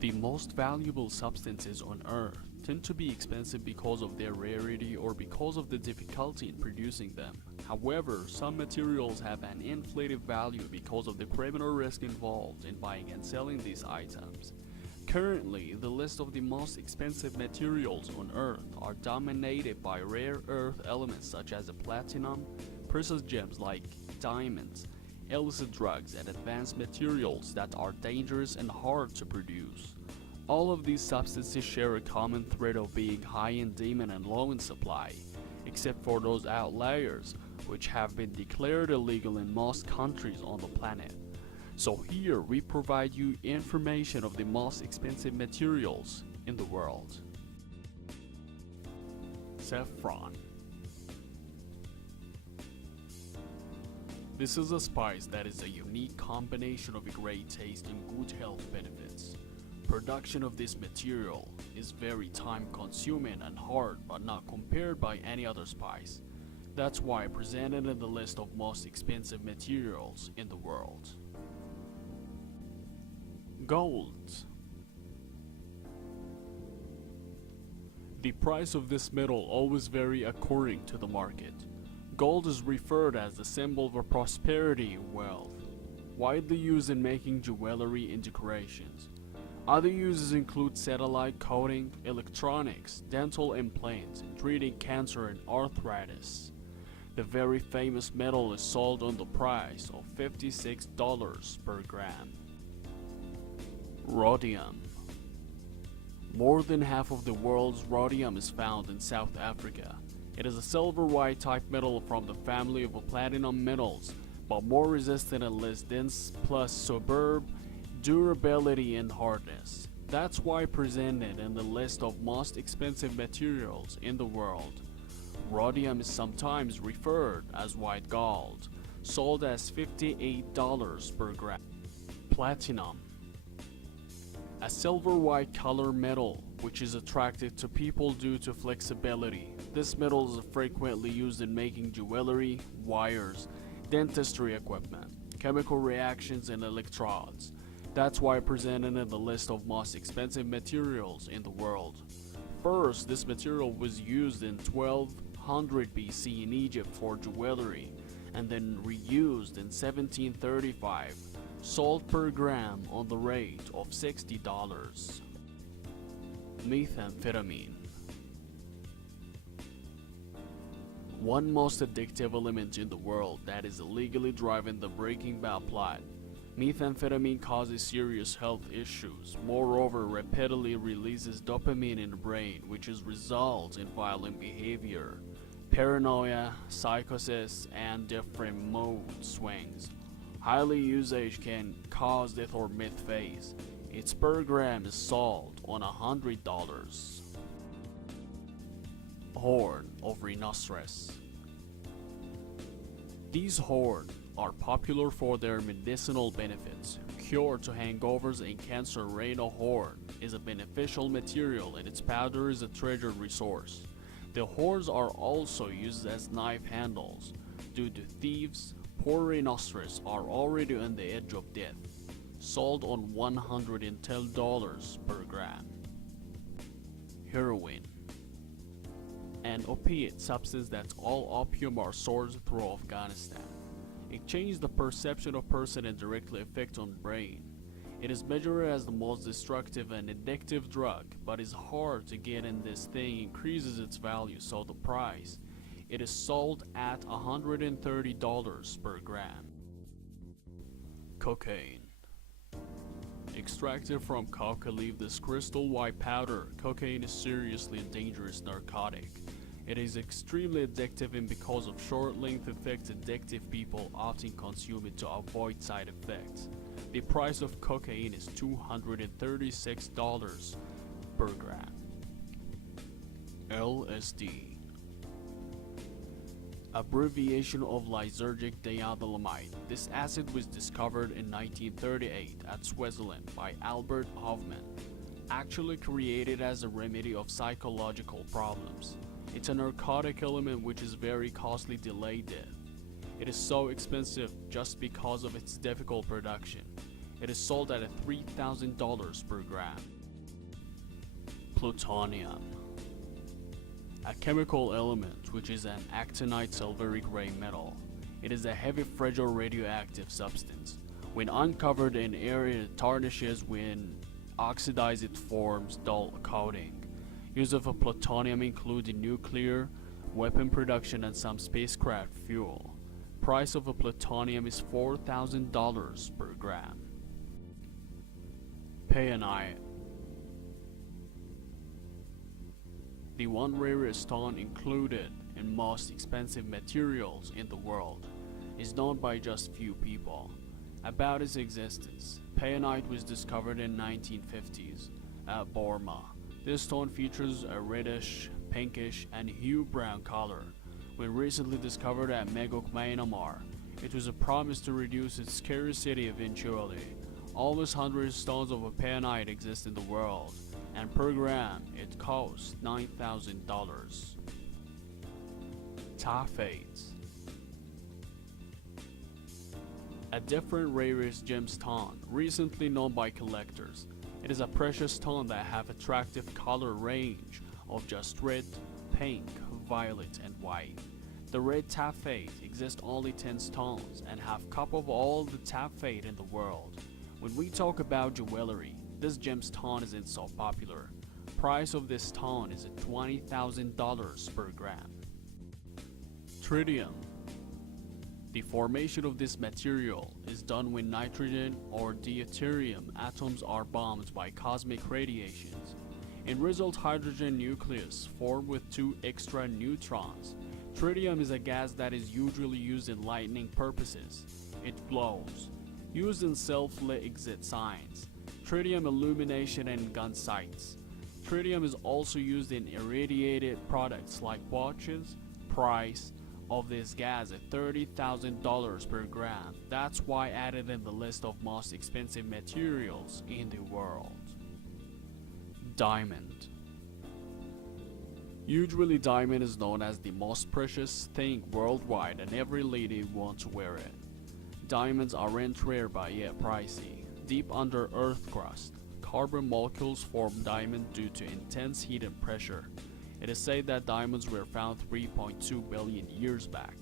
The most valuable substances on Earth tend to be expensive because of their rarity or because of the difficulty in producing them. However, some materials have an inflated value because of the criminal risk involved in buying and selling these items. Currently, the list of the most expensive materials on Earth are dominated by rare earth elements such as platinum, precious gems like diamonds, illicit drugs, and advanced materials that are dangerous and hard to produce. All of these substances share a common thread of being high in demand and low in supply, except for those outliers, which have been declared illegal in most countries on the planet. So here we provide you information of the most expensive materials in the world. Saffron. This is a spice that is a unique combination of a great taste and good health benefits. Production of this material is very time consuming and hard, but not compared by any other spice. That's why I presented in the list of most expensive materials in the world. Gold. The price of this metal always vary according to the market. Gold is referred as the symbol for prosperity and wealth, widely used in making jewelry and decorations. Other uses include satellite coating, electronics, dental implants, and treating cancer and arthritis. The very famous metal is sold on the price of $56 per gram. Rhodium. More than half of the world's rhodium is found in South Africa. It is a silver-white type metal from the family of platinum metals, but more resistant and less dense, plus superb durability and hardness. That's why presented in the list of most expensive materials in the world. Rhodium is sometimes referred as white gold, sold as $58 per gram. Platinum. A silver-white color metal which is attractive to people due to flexibility. This metal is frequently used in making jewelry, wires, dentistry equipment, chemical reactions, and electrodes. That's why I presented in the list of most expensive materials in the world. First, this material was used in 1200 BC in Egypt for jewelry, and then reused in 1735. Sold per gram on the rate of $60. Methamphetamine. One most addictive element in the world that is illegally driving the Breaking Bad plot. Methamphetamine causes serious health issues. Moreover, repeatedly releases dopamine in the brain, which results in violent behavior, paranoia, psychosis, and different mood swings. Highly usage can cause death or meth phase. Its per gram is sold on $100. Horn of rhinoceros. These horns are popular for their medicinal benefits. Cure to hangovers and cancer. Rhino horn is a beneficial material and its powder is a treasured resource. The horns are also used as knife handles. Due to thieves, poor rhinoceros are already on the edge of death. Sold on $110 per gram. Heroin. An opiate substance that all opium are sourced through Afghanistan. It changes the perception of person and directly affects on brain. It is measured as the most destructive and addictive drug, but is hard to get, and this thing increases its value, so the price. It is sold at $130 per gram. Cocaine. Extracted from coca leaf, this crystal white powder, cocaine is seriously dangerous narcotic. It is extremely addictive, and because of short-length effects, addictive people often consume it to avoid side effects. The price of cocaine is $236 per gram. LSD. Abbreviation of lysergic diethylamide. This acid was discovered in 1938 at Switzerland by Albert Hofmann, actually created as a remedy of psychological problems. It's a narcotic element which is very costly, delayed death. It is so expensive just because of its difficult production. It is sold at $3,000 per gram. Plutonium. A chemical element which is an actinide silvery gray metal. It is a heavy fragile radioactive substance. When uncovered in air, it tarnishes. When oxidized, it forms dull coating. Use of a plutonium include in nuclear weapon production and some spacecraft fuel. Price of a plutonium is $4,000 per gram. Payanite. The one rarest stone included in most expensive materials in the world is known by just few people. About its existence, payanite was discovered in 1950s at Burma. This stone features a reddish, pinkish, and hue brown color. When recently discovered at Megok, Myanmar, it was a promise to reduce its scarcity eventually. Almost 100 stones of payanite exist in the world, and per gram it costs $9,000. Taphate. A different rarest gemstone, recently known by collectors. It is a precious stone that have attractive color range of just red, pink, violet, and white. The red taphate exists only 10 stones and have cup of all the taphate in the world. When we talk about jewelry, this gemstone isn't so popular. Price of this stone is at $20,000 per gram. Tritium. The formation of this material is done when nitrogen or deuterium atoms are bombed by cosmic radiations. In result, hydrogen nucleus formed with 2 extra neutrons. Tritium is a gas that is usually used in lighting purposes. It glows. Used in self-lit exit signs, tritium illumination, and gun sights. Tritium is also used in irradiated products like watches. Price of this gas at $30,000 per gram. That's why added in the list of most expensive materials in the world. Diamond. Usually diamond is known as the most precious thing worldwide, and every lady wants to wear it. Diamonds aren't rare but yet pricey. Deep under earth crust, carbon molecules form diamond due to intense heat and pressure. It is said that diamonds were found 3.2 billion years back.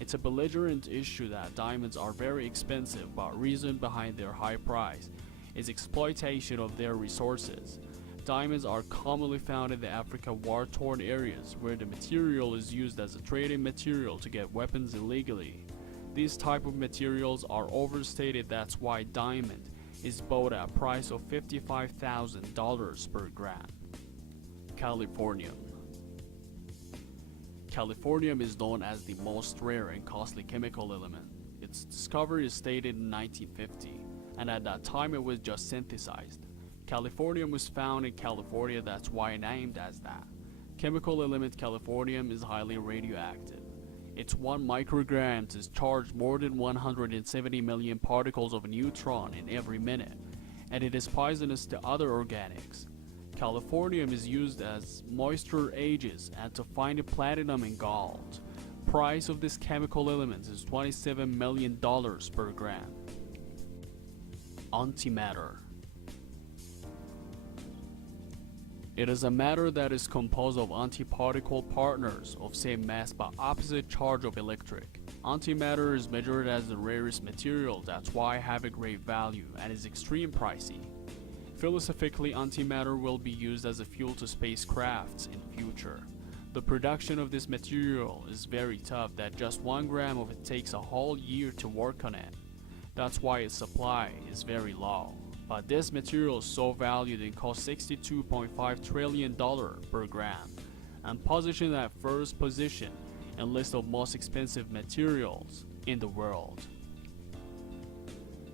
It's a belligerent issue that diamonds are very expensive, but reason behind their high price is exploitation of their resources. Diamonds are commonly found in the Africa war-torn areas where the material is used as a trading material to get weapons illegally. These type of materials are overstated, that's why diamond is bought at a price of $55,000 per gram. Californium. Californium is known as the most rare and costly chemical element. Its discovery is stated in 1950, and at that time it was just synthesized. Californium was found in California, that's why named as that. Chemical element californium is highly radioactive. Its 1 microgram is charged more than 170 million particles of a neutron in every minute, and it is poisonous to other organics. Californium is used as moisture agents and to find platinum and gold. Price of this chemical element is $27 million per gram. Antimatter. It is a matter that is composed of antiparticle partners of same mass but opposite charge of electric. Antimatter is measured as the rarest material, that's why have a great value and is extreme pricey. Philosophically, antimatter will be used as a fuel to spacecrafts in future. The production of this material is very tough, that just 1 gram of it takes a whole year to work on it. That's why its supply is very low. But this material is so valued and costs $62.5 trillion per gram, and positioned at first position in list of most expensive materials in the world.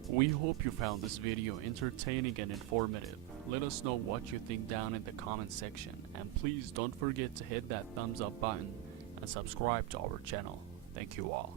We hope you found this video entertaining and informative. Let us know what you think down in the comment section, and please don't forget to hit that thumbs up button and subscribe to our channel. Thank you all.